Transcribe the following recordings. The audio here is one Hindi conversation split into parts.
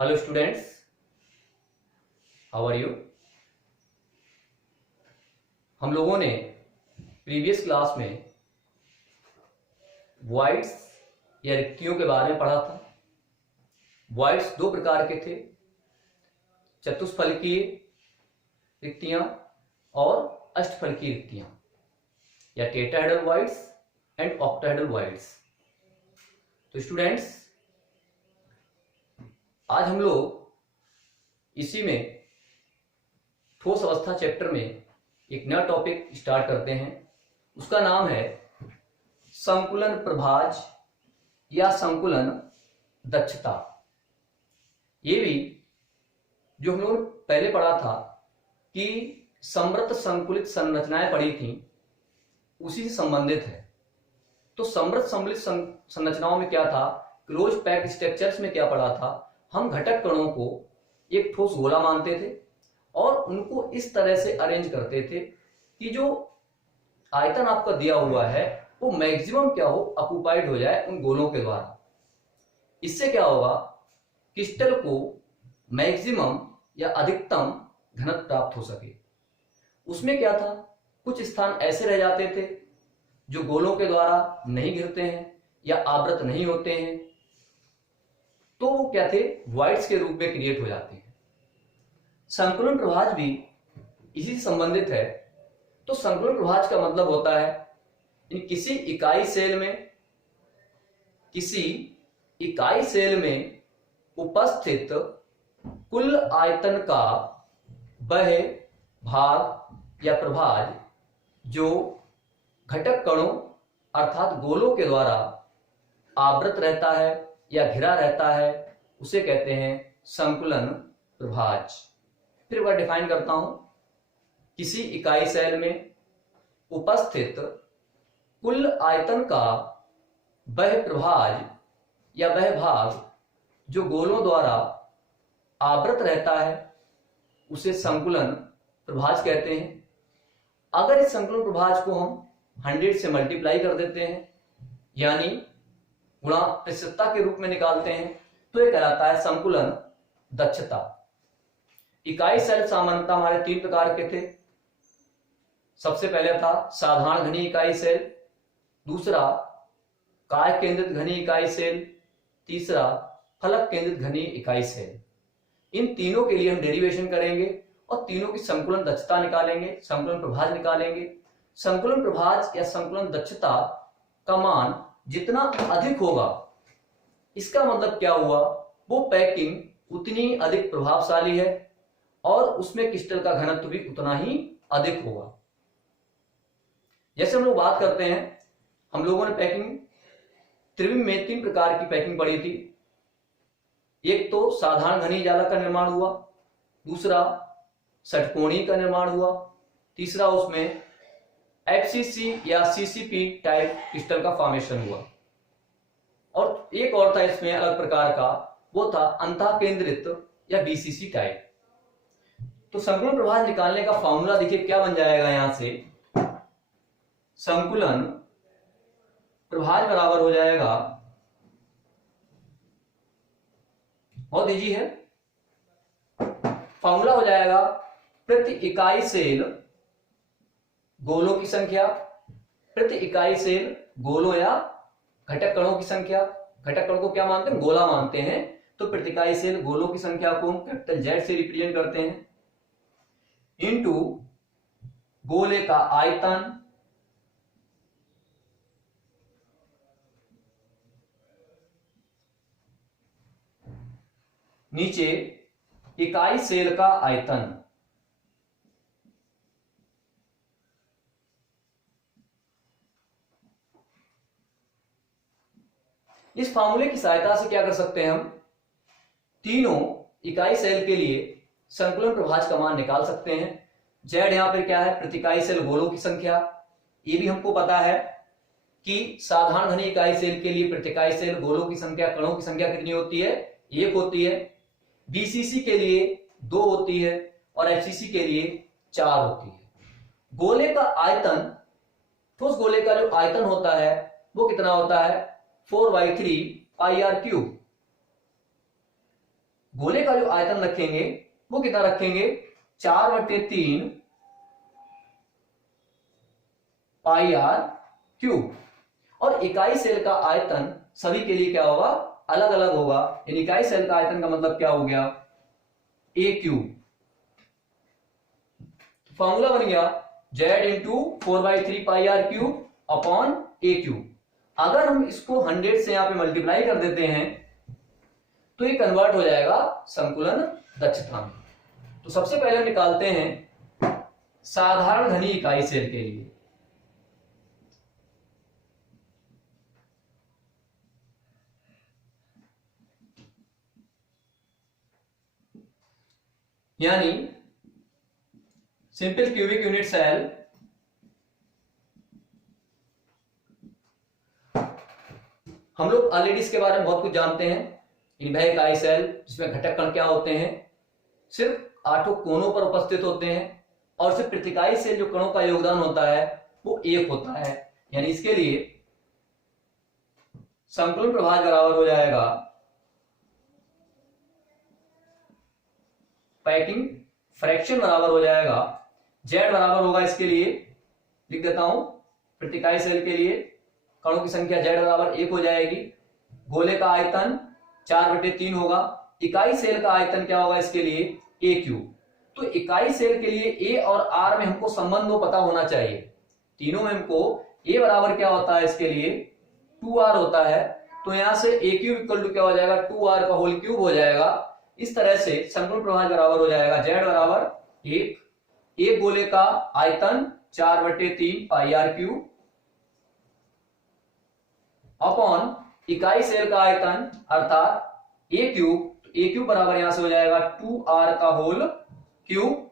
Hello students, how are you. हम लोगों ने प्रीवियस क्लास में वॉइड्स या रिक्तियों के बारे में पढ़ा था। वॉइड्स दो प्रकार के थे, चतुष्फलकीय रिक्तियां और अष्टफलकीय रिक्तियां, या tetrahedral voids and octahedral voids. तो स्टूडेंट्स, आज हम लोग इसी में ठोस अवस्था चैप्टर में एक नया टॉपिक स्टार्ट करते हैं। उसका नाम है संकुलन प्रभाज या संकुलन दक्षता। ये भी जो हम लोग पहले पढ़ा था कि समृद्ध संकुलित संरचनाएं पढ़ी थी, उसी से संबंधित है। तो समृद्ध संकुलित संरचनाओं में क्या था, क्लोज पैक्ड स्ट्रक्चर्स में क्या पढ़ा था, हम घटक कणों को एक ठोस गोला मानते थे और उनको इस तरह से अरेंज करते थे कि जो आयतन आपका दिया हुआ है वो मैक्सिमम क्या हो, ऑक्युपाइड हो जाए उन गोलों के द्वारा। इससे क्या होगा, क्रिस्टल को मैक्सिमम या अधिकतम घनत्व प्राप्त हो सके। उसमें क्या था, कुछ स्थान ऐसे रह जाते थे जो गोलों के द्वारा नहीं घिरते हैं या आवृत नहीं होते हैं, तो वो क्या थे, वॉइड्स के रूप में क्रिएट हो जाते हैं। संकुलन प्रभाज भी इसी से संबंधित है। तो संकुलन प्रभाज का मतलब होता है किसी इकाई सेल में उपस्थित कुल आयतन का वह भाग या प्रभाज जो घटक कणों अर्थात गोलों के द्वारा आवृत रहता है या घिरा रहता है, उसे कहते हैं संकुलन प्रभाज। फिर वह डिफाइन करता हूं, किसी इकाई सेल में उपस्थित कुल आयतन का वह प्रभाज या वह भाग जो गोलों द्वारा आवृत रहता है, उसे संकुलन प्रभाज कहते हैं। अगर इस संकुलन प्रभाज को हम 100 से मल्टीप्लाई कर देते हैं, यानी गुणा प्रतिशतता के रूप में निकालते हैं, तो यह कहलाता है संकुलन दक्षता। इकाई सेल सामान्यतः हमारे 3 प्रकार के थे। सबसे पहले था साधारण घनीय इकाई सेल, दूसरा काय केंद्रित घनीय इकाई सेल, तीसरा फलक केंद्रित घनीय इकाई सेल। इन तीनों के लिए हम डेरिवेशन करेंगे और तीनों की संकुलन दक्षता निकालेंगे, संकुलन प्रभाज निकालेंगे। संकुलन प्रभाज या संकुलन दक्षता का मान जितना अधिक होगा, इसका मतलब क्या हुआ, वो पैकिंग उतनी अधिक प्रभावशाली है और उसमें क्रिस्टल का घनत्व भी उतना ही अधिक होगा। जैसे हम लोग बात करते हैं, हम लोगों ने पैकिंग त्रिविम में 3 प्रकार की पैकिंग पढ़ी थी। एक तो साधारण घनीय जालक का निर्माण हुआ, दूसरा षटकोणीय का निर्माण हुआ, तीसरा उसमें FCC या CCP टाइप क्रिस्टल का फॉर्मेशन हुआ, और एक और था इसमें अलग प्रकार का, वो था अंतः केंद्रित या BCC टाइप। तो संकुलन प्रभाज निकालने का फॉर्मूला देखिए क्या बन जाएगा। यहां से संकुलन प्रभाज बराबर हो जाएगा, और दीजिए है फॉर्मूला हो जाएगा प्रति इकाई सेल गोलों की संख्या, प्रति इकाई सेल गोलों या घटक कणों की संख्या। घटक कण को क्या मानते हैं, गोला मानते हैं, तो प्रति इकाई सेल गोलों की संख्या को हम कैपिटल Z से रिप्रेजेंट करते हैं, इनटू गोले का आयतन नीचे इकाई सेल का आयतन। इस फार्मूले की सहायता से क्या कर सकते हैं, हम तीनों इकाई सेल के लिए संकुलन प्रभाज का मान निकाल सकते हैं। जेड यहां पर क्या है, प्रति इकाई सेल गोलों की संख्या। ये भी हमको पता है कि साधारण घनीय इकाई सेल के लिए प्रति इकाई सेल गोलों की संख्या, कणों की संख्या कितनी होती है, 1 होती है। BCC के लिए 2 होती है और FCC के लिए 4 होती है। गोले का आयतन, ठोस गोले का जो आयतन होता है वो कितना होता है, 4/3 πr क्यूब। गोले का जो आयतन रखेंगे वो कितना रखेंगे, 4/3 पाई आर क्यूब। और इकाई सेल का आयतन सभी के लिए क्या होगा, अलग अलग होगा। इकाई सेल का आयतन का मतलब क्या हो गया, ए क्यूब। फॉर्मूला बन गया z into 4/3 pi r cube upon a cube. अगर हम इसको 100 से यहां पे मल्टीप्लाई कर देते हैं तो ये कन्वर्ट हो जाएगा संकुलन दक्षता में। तो सबसे पहले हम निकालते हैं साधारण घनी इकाई सेल के लिए। यानी सिंपल क्यूबिक यूनिट सेल हम लोग ऑलरेडी इसके बारे में बहुत कुछ जानते हैं। निर्भय इकाई सेल जिसमें घटक कण क्या होते हैं, सिर्फ 8 कोनों पर उपस्थित होते हैं और सिर्फ प्रतिकाई सेल जो कणों का योगदान होता है वो 1 होता है। यानी इसके लिए संकुलन प्रभाज बराबर हो जाएगा पैकिंग फ्रैक्शन बराबर हो जाएगा z बराबर होगा, इसके लिए लिख देता हूं, प्रतिकाई सेल के लिए कणों की संख्या z बराबर 1 हो जाएगी। गोले का आयतन 4/3 होगा। इकाई सेल का आयतन क्या होगा इसके लिए, a क्यूब। तो इकाई सेल के लिए a और r में हमको संबंध वो पता होना चाहिए। तीनों में हमको a बराबर क्या होता है, इसके लिए 2r होता है। तो यहां से a क्यूब इक्वल टू क्या हो जाएगा, 2r का होल क्यूब हो जाएगा। इस तरह से संकुलन प्रभाज बराबर हो जाएगा z बराबर 1, एक गोले का आयतन 4/3 पाई आर क्यूब अपॉन इकाई सेल का आयतन अर्थात ए क्यूब। तो ए क्यूब बराबर यहां से हो जाएगा 2r का होल क्यूब।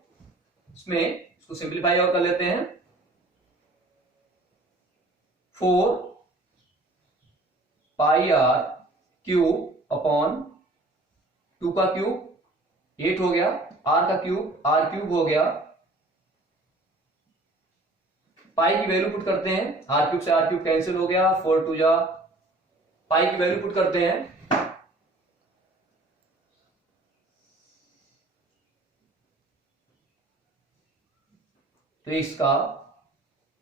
इसमें इसको सिंप्लीफाई और कर लेते हैं, 4 पाई आर क्यूब अपॉन 2 का क्यूब 8 हो गया, r का क्यूब r क्यूब हो गया। पाई की वैल्यू पुट करते हैं, r क्यूब से r क्यूब कैंसिल हो गया, 4 2 जा, पाई की वैल्यू पुट करते हैं, तो इसका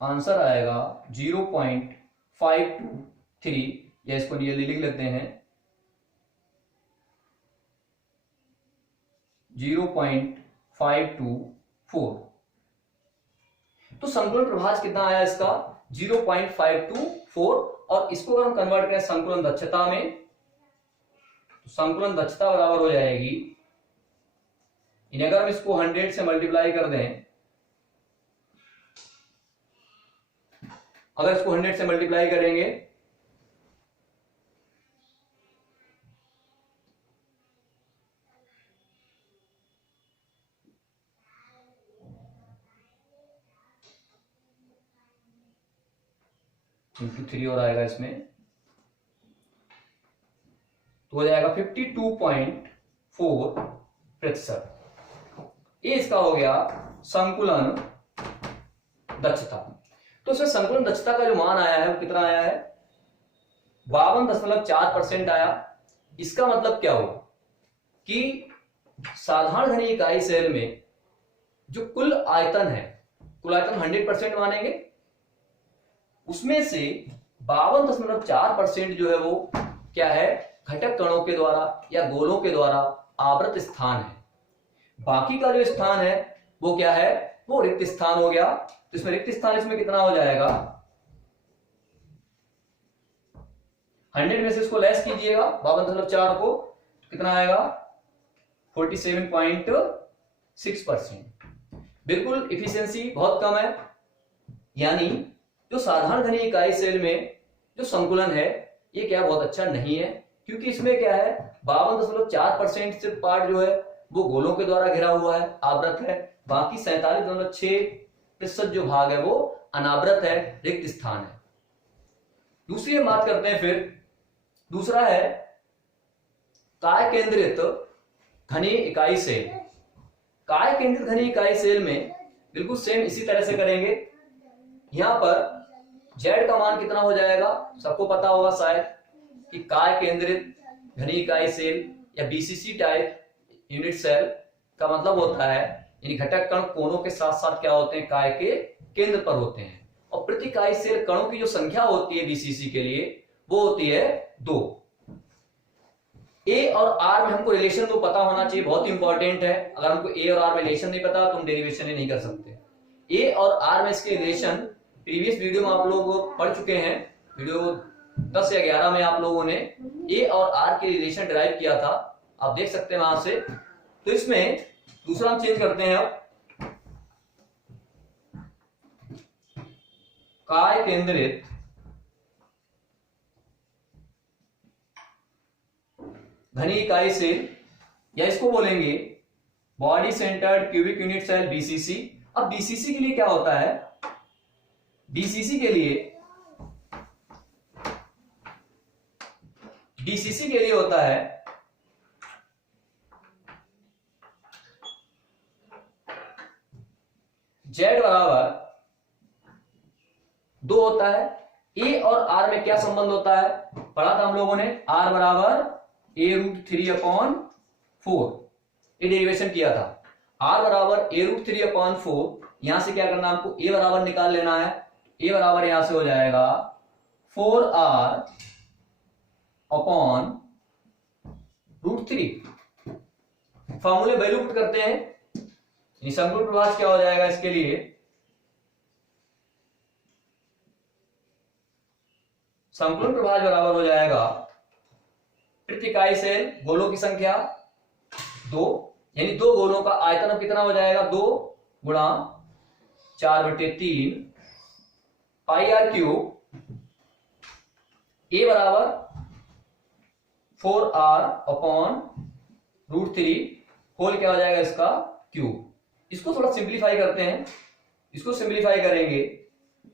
आंसर आएगा 0.523, या इसको नियरली लिख लेते हैं 0.524। तो संकुलन प्रभाज कितना आया इसका, 0.524। और इसको अगर हम कन्वर्ट करें संकुलन दक्षता में, तो संकुलन दक्षता बराबर हो जाएगी, अगर हम इसको 100 से मल्टीप्लाई कर दें, अगर इसको 100 से मल्टीप्लाई करेंगे इंटू 3 और आएगा इसमें, तो हो जाएगा 52.4%। ये इसका हो गया संकुलन दक्षता। तो इसमें संकुलन दक्षता का जो मान आया है वो कितना आया है, 52.4% आया। इसका मतलब क्या हुआ कि साधारण घनी इकाई सेल में जो कुल आयतन है, कुल आयतन 100% मानेंगे, उसमें से 52.4% जो है वो क्या है, घटक कणों के द्वारा या गोलों के द्वारा आवृत स्थान है। बाकी का जो स्थान है वो क्या है, वो रिक्त स्थान हो गया। तो इसमें रिक्त स्थान इसमें कितना हो जाएगा, 100 में से इसको लेस कीजिएगा 52.4 को, तो कितना आएगा 47.6%। बिल्कुल इफिशियंसी बहुत कम है। यानी जो साधारण घनी इकाई सेल में जो संकुलन है ये क्या बहुत अच्छा नहीं है, क्योंकि इसमें क्या है 52.4% सिर्फ पार्ट जो है वो गोलों के द्वारा घिरा हुआ है, आवृत है। बाकी 47.6% जो भाग है वो अनावृत है, रिक्त स्थान है। दूसरी हम बात करते हैं, फिर दूसरा है काय केंद्रित घनी इकाई सेल। काय केंद्रित घनी इकाई सेल में बिल्कुल सेम इसी तरह से करेंगे। यहां पर z का मान कितना हो जाएगा, सबको पता होगा शायद कि काय केंद्रित घनी इकाई सेल या बीसीसी टाइप यूनिट सेल का मतलब होता है यानी घटक कण कोनों के साथ साथ क्या होते हैं, काय के केंद्र पर होते हैं। और प्रति इकाई सेल कणों की जो संख्या होती है बीसीसी के लिए वो होती है 2। ए और आर में हमको रिलेशन तो पता होना चाहिए, बहुत इंपॉर्टेंट है। अगर हमको ए और आर में रिलेशन नहीं पता तो हम डेरिवेशन ही नहीं कर सकते। ए और आर में इसके रिलेशन प्रीवियस वीडियो में आप लोग पढ़ चुके हैं, वीडियो 10 या 11 में आप लोगों ने ए और आर के रिलेशन डिराइव किया था, आप देख सकते हैं वहां से। तो इसमें दूसरा हम चेंज करते हैं, अब काय केंद्रित घनी इकाई सेल, या इसको बोलेंगे body centred cubic unit cell BCC. अब बीसीसी के लिए क्या होता है, बीसीसी के लिए होता है जेड बराबर 2 होता है। ए और आर में क्या संबंध होता है, पढ़ा था हम लोगों ने, आर बराबर a√3/4, ये डेरिवेशन किया था। r बराबर a√3/4, यहां से क्या करना हमको, a बराबर निकाल लेना है। a बराबर यहां से हो जाएगा 4r/√3। फॉर्मूले वैल्यू पुट करते हैं, संकुल प्रभाज क्या हो जाएगा इसके लिए, संकुलन प्रभाज बराबर हो जाएगा प्रति इकाई सेल गोलों की संख्या 2, यानी 2 गोलों का आयतन अब कितना हो जाएगा, 2 गुणा 4/3 पाई आर क्यूब। ए बराबर 4r/√3 होल क्या हो जाएगा इसका क्यूब। इसको थोड़ा सिंप्लीफाई करते हैं, इसको सिंप्लीफाई करेंगे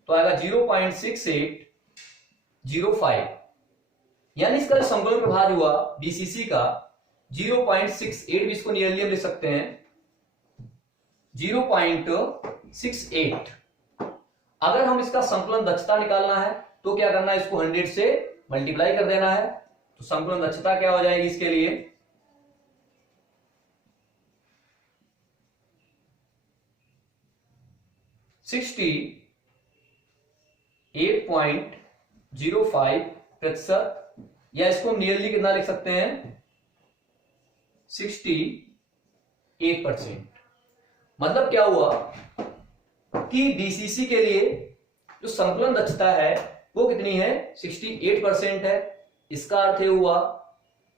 तो आएगा 0.6805, यानी इसका जो संकुलन प्रभाज हुआ बीसीसी का 0.68, भी इसको नियरली हम लिख सकते हैं 0.68। अगर हम इसका संकुलन दक्षता निकालना है तो क्या करना है, इसको 100 से मल्टीप्लाई कर देना है। तो संकुलन दक्षता क्या हो जाएगी इसके लिए, 68.05%, या इसको नियरली कितना लिख सकते हैं 68%। मतलब क्या हुआ कि बीसीसी के लिए जो संकुलन दक्षता है वो कितनी है, 68% है। इसका अर्थ ये हुआ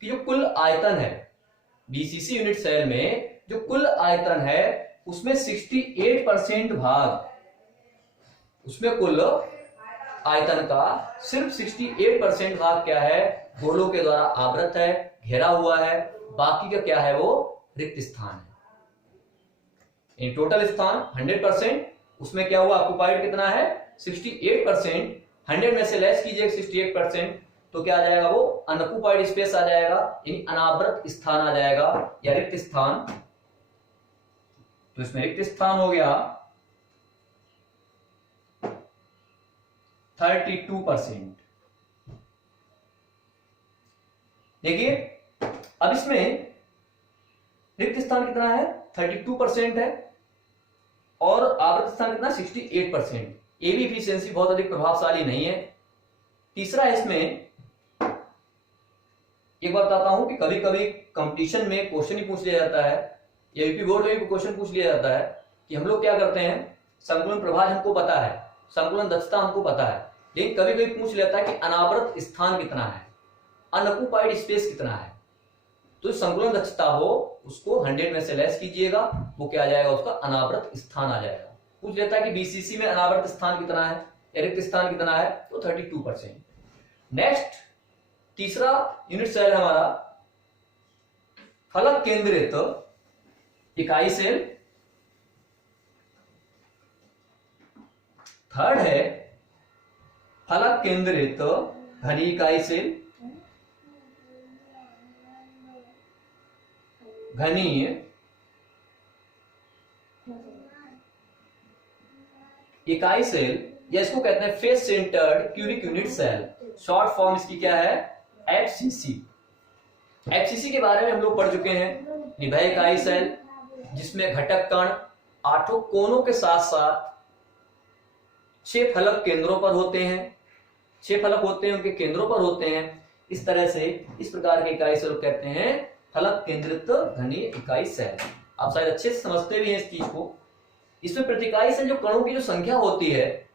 कि जो कुल आयतन है बीसीसी यूनिट सेल में, जो कुल आयतन है उसमें 68% भाग, उसमें कुल आयतन का सिर्फ 68% भाग क्या है, गोलों के द्वारा आवृत है, घेरा हुआ है। बाकी का क्या है, वो रिक्त स्थान है। इन टोटल स्थान 100%, उसमें क्या हुआ ऑक्युपाइड कितना है 68%। 100 में से लेस कीजिए 68% तो क्या आ जाएगा, वो अनऑक्युपाइड स्पेस आ जाएगा, यानी अनावृत स्थान आ जाएगा या रिक्त स्थान। तो इसमें रिक्त स्थान हो गया 32%। देखिए अब इसमें रिक्त स्थान कितना है 32% है और आवृत स्थान कितना 68%। ये भी इफिशियंसी बहुत अधिक प्रभावशाली नहीं है। तीसरा इसमें एक बात बताता हूं कि कभी कभी कंपटीशन में क्वेश्चन ही पूछ लिया जाता है, या यूपी बोर्ड में भी क्वेश्चन पूछ लिया जाता है कि हम लोग क्या करते हैं, संकुलन प्रभाज हमको पता है, संकुलन दक्षता हमको पता है, लेकिन कभी कभी पूछ लेता है कि अनावृत स्थान कितना है, अनऑक्युपाइड स्पेस कितना है। तो संकुलन दक्षता हो उसको 100 में से लेस कीजिएगा, वो क्या आ जाएगा, उसका अनावृत स्थान आ जाएगा। पूछ लेता है कि बीसीसी में अनावृत स्थान कितना है, रिक्त स्थान कितना है, तो 32%। नेक्स्ट तीसरा यूनिट सेल हमारा फलक केंद्रित इकाई सेल। थर्ड है फलक केंद्रित घनी इकाई सेल। घनी इकाई सेल, या इसको कहते हैं face centred cubic unit cell. Short form इसकी क्या है, एफसीसी। एफसीसी के बारे में हम लोग पढ़ चुके हैं, निभय इकाई सेल जिसमें घटक कण 8 कोनों के साथ साथ 6 फलक केंद्रों पर होते हैं, 6 फलक होते हैं, उनके केंद्रों पर होते हैं। इस तरह से इस प्रकार के इकाई सेल कहते हैं फलक केंद्रित घनीय इकाई सेल। आप शायद अच्छे से समझते भी हैं इस चीज को। इसमें प्रतिकाई सेल जो कणों की जो संख्या होती है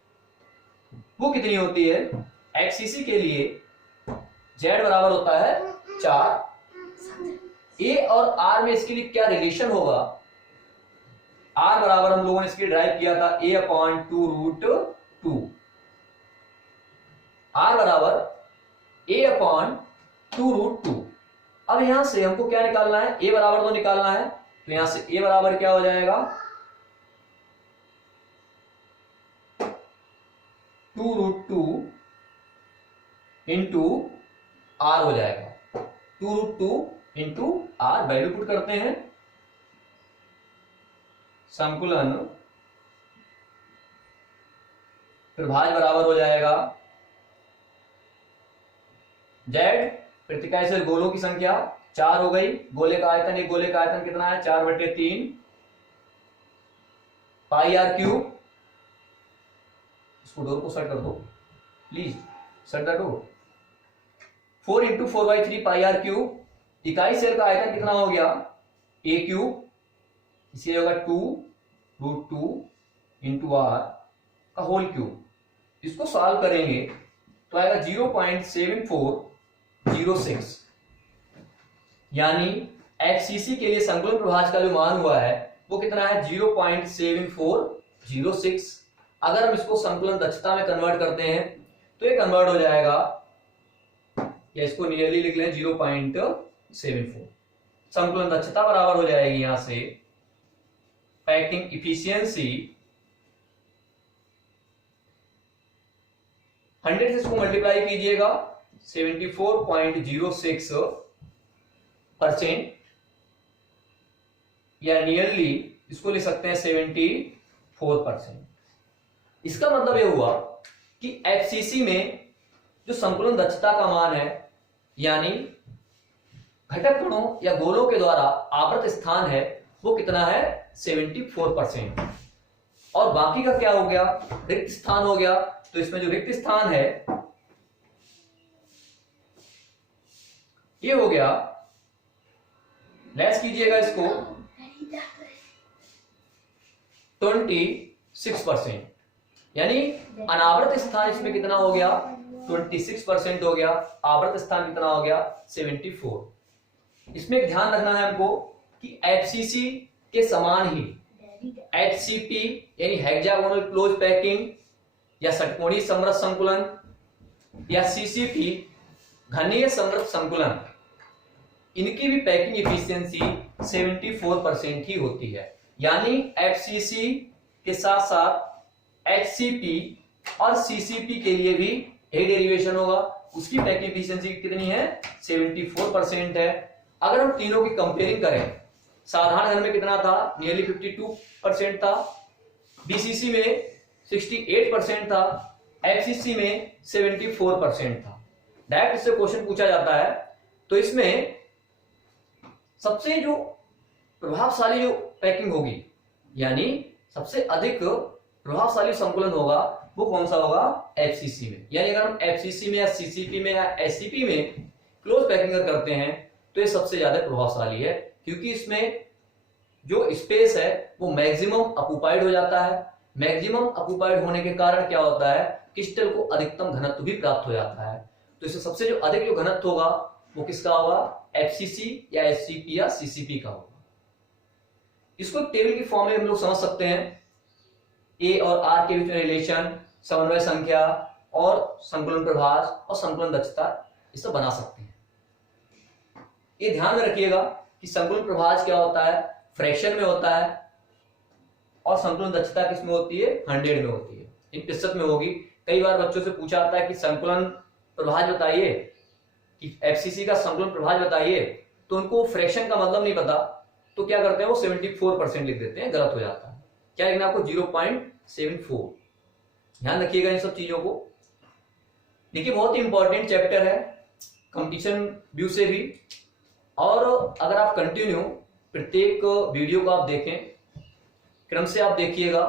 वो कितनी होती है? एचसीसी के लिए Z बराबर होता है 4। ए और आर में इसके लिए क्या रिलेशन होगा? आर बराबर हम लोगों ने इसके लिए ड्राइव किया था a/2√2। आर बराबर a/2√2। अब यहां से हमको क्या निकालना है? a बराबर तो निकालना है, तो यहां से a बराबर क्या हो जाएगा? 2√2 इंटू आर हो जाएगा। 2√2 इंटू आर वैल्यू पुट करते हैं, संकुलन प्रभाज बराबर हो जाएगा Z प्रतिकाय सेल गोलों की संख्या 4 हो गई। गोले का आयतन, एक गोले का आयतन कितना है? 4/3 पाई आर क्यूब। इसको डोर को सेट कर दो please, set the door. 4 into 4/3 pi r cube. इकाई सेल का आयतन कितना हो गया? a क्यूब, इसलिए होगा 2√2 इंटू आर का होल क्यूब। इसको सॉल्व करेंगे तो आएगा 0.7406, यानी एचसीसी के लिए संकुलन प्रभाज का जो मान हुआ है वो कितना है? 0.7406। अगर हम इसको संकुलन दक्षता में कन्वर्ट करते हैं तो ये कन्वर्ट हो जाएगा, या इसको नियरली लिख लें 0.74। संकुलन दक्षता बराबर हो जाएगी यहां से पैकिंग इफिशियंसी 100 से इसको मल्टीप्लाई कीजिएगा 74.06%, या नियरली इसको लिख सकते हैं 74%। इसका मतलब यह हुआ कि एफसीसी में जो संकुलन दक्षता का मान है, यानी घटक कणों या गोलों के द्वारा आवृत स्थान है, वो कितना है? 74%। और बाकी का क्या हो गया? रिक्त स्थान हो गया। तो इसमें जो रिक्त स्थान है ये हो गया, लेस कीजिएगा इसको 26%, यानी अनावृत स्थान इसमें कितना हो गया? 26% हो गया। आवृत स्थान कितना हो गया? 74। इसमें ध्यान रखना है हमको कि एफसीसी के समान ही एचसीपी यानी हेक्सागोनल क्लोज पैकिंग या षटकोणीय समृद्ध संकुलन या सीसीपी घनीय समृद्ध संकुलन, इनकी भी पैकिंग इफिशियंसी 74% ही होती है। यानी एफसीसी के साथ साथ एचसीपी और सीसीपी के लिए भी एक डेरिवेशन होगा, उसकी पैकिंग इफिशियंसी कितनी है? 74% है। अगर हम तीनों की कंपेयरिंग करें, साधारण घन में कितना था? नियरली 52% था, बीसीसी में 68% था, एफसीसी में 74% था। डायरेक्ट इससे क्वेश्चन पूछा जाता है। तो इसमें सबसे जो प्रभावशाली जो पैकिंग होगी, यानी सबसे अधिक प्रभावशाली संकुलन होगा, वो कौन सा होगा? एफसीसी में। यानी अगर हम एफसीसी में या सीसीपी में या एससीपी में क्लोज पैकिंग करते हैं तो ये सबसे ज्यादा प्रभावशाली है, क्योंकि इसमें जो स्पेस है वो मैक्सिमम ऑक्युपाइड हो जाता है। मैक्सिमम ऑक्युपाइड होने के कारण क्या होता है? क्रिस्टल को अधिकतम घनत्व भी प्राप्त हो जाता है। तो इससे सबसे जो अधिक जो घनत्व होगा वो किसका होगा? एफसीसी या एससीपी या सीसीपी का होगा। इसको टेबल की फॉर्म में हम लोग समझ सकते हैं। ए और आर के बीच में रिलेशन, समन्वय संख्या और संकुलन प्रभाज और संकुलन दक्षता, इसे बना सकते हैं। ये ध्यान में रखिएगा कि संकुलन प्रभाज क्या होता है? फ्रैक्शन में होता है, और संकुलन दक्षता किसमें होती है? 100 में होती है। इन प्रतिशत में होगी। कई बार बच्चों से पूछा जाता है कि संकुलन प्रभाज बताइए, कि एफसीसी का संकुलन प्रभाज बताइए, तो उनको फ्रैक्शन का मतलब नहीं पता, तो क्या करते हैं? वो 74% लिख देते हैं, गलत हो जाता है। क्या लिखना आपको? 0.74। ध्यान रखिएगा इन सब चीजों को। देखिए बहुत ही इंपॉर्टेंट चैप्टर है कंपटीशन व्यू से भी, और अगर आप कंटिन्यू प्रत्येक वीडियो को आप देखें, क्रम से आप देखिएगा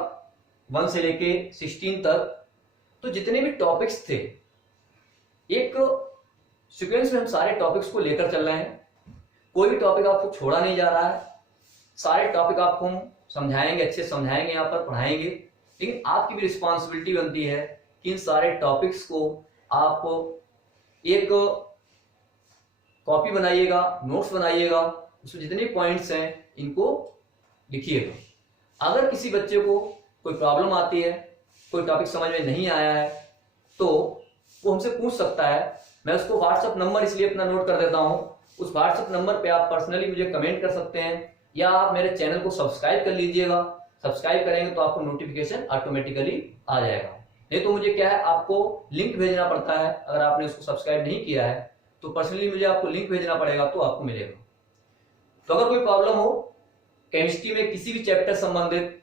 1 से लेके 16 तक। तो जितने भी टॉपिक्स थे एक सीक्वेंस में हम सारे टॉपिक्स को लेकर चल रहे हैं, कोई भी टॉपिक आपको छोड़ा नहीं जा रहा है, सारे टॉपिक आपको हम समझाएंगे, अच्छे समझाएंगे, यहाँ पर पढ़ाएंगे। लेकिन आपकी भी रिस्पॉन्सिबिलिटी बनती है कि इन सारे टॉपिक्स को आप एक कॉपी बनाइएगा, नोट्स बनाइएगा, उसमें जितने पॉइंट्स हैं इनको लिखिएगा। अगर किसी बच्चे को कोई प्रॉब्लम आती है, कोई टॉपिक समझ में नहीं आया है, तो वो हमसे पूछ सकता है। मैं उसको व्हाट्सएप नंबर इसलिए अपना नोट कर देता हूं, उस व्हाट्सएप नंबर पे आप पर्सनली मुझे कमेंट कर सकते हैं, या आप मेरे चैनल को सब्सक्राइब कर लीजिएगा। सब्सक्राइब करेंगे तो आपको नोटिफिकेशन ऑटोमेटिकली आ जाएगा। नहीं तो मुझे क्या है, आपको लिंक भेजना पड़ता है। अगर आपने उसको सब्सक्राइब नहीं किया है तो पर्सनली मुझे आपको लिंक भेजना पड़ेगा, तो आपको मिलेगा। तो अगर कोई प्रॉब्लम हो केमिस्ट्री में किसी भी चैप्टर संबंधित,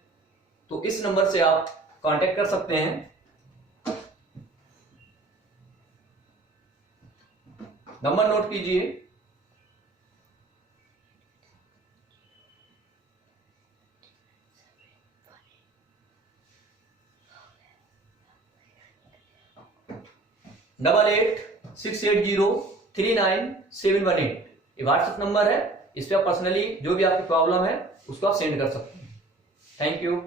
तो इस नंबर से आप कांटेक्ट कर सकते हैं। नंबर नोट कीजिए, 8868039718। ये व्हाट्सएप नंबर है, इस पे आप पर्सनली जो भी आपकी प्रॉब्लम है उसको आप सेंड कर सकते हैं। Thank you.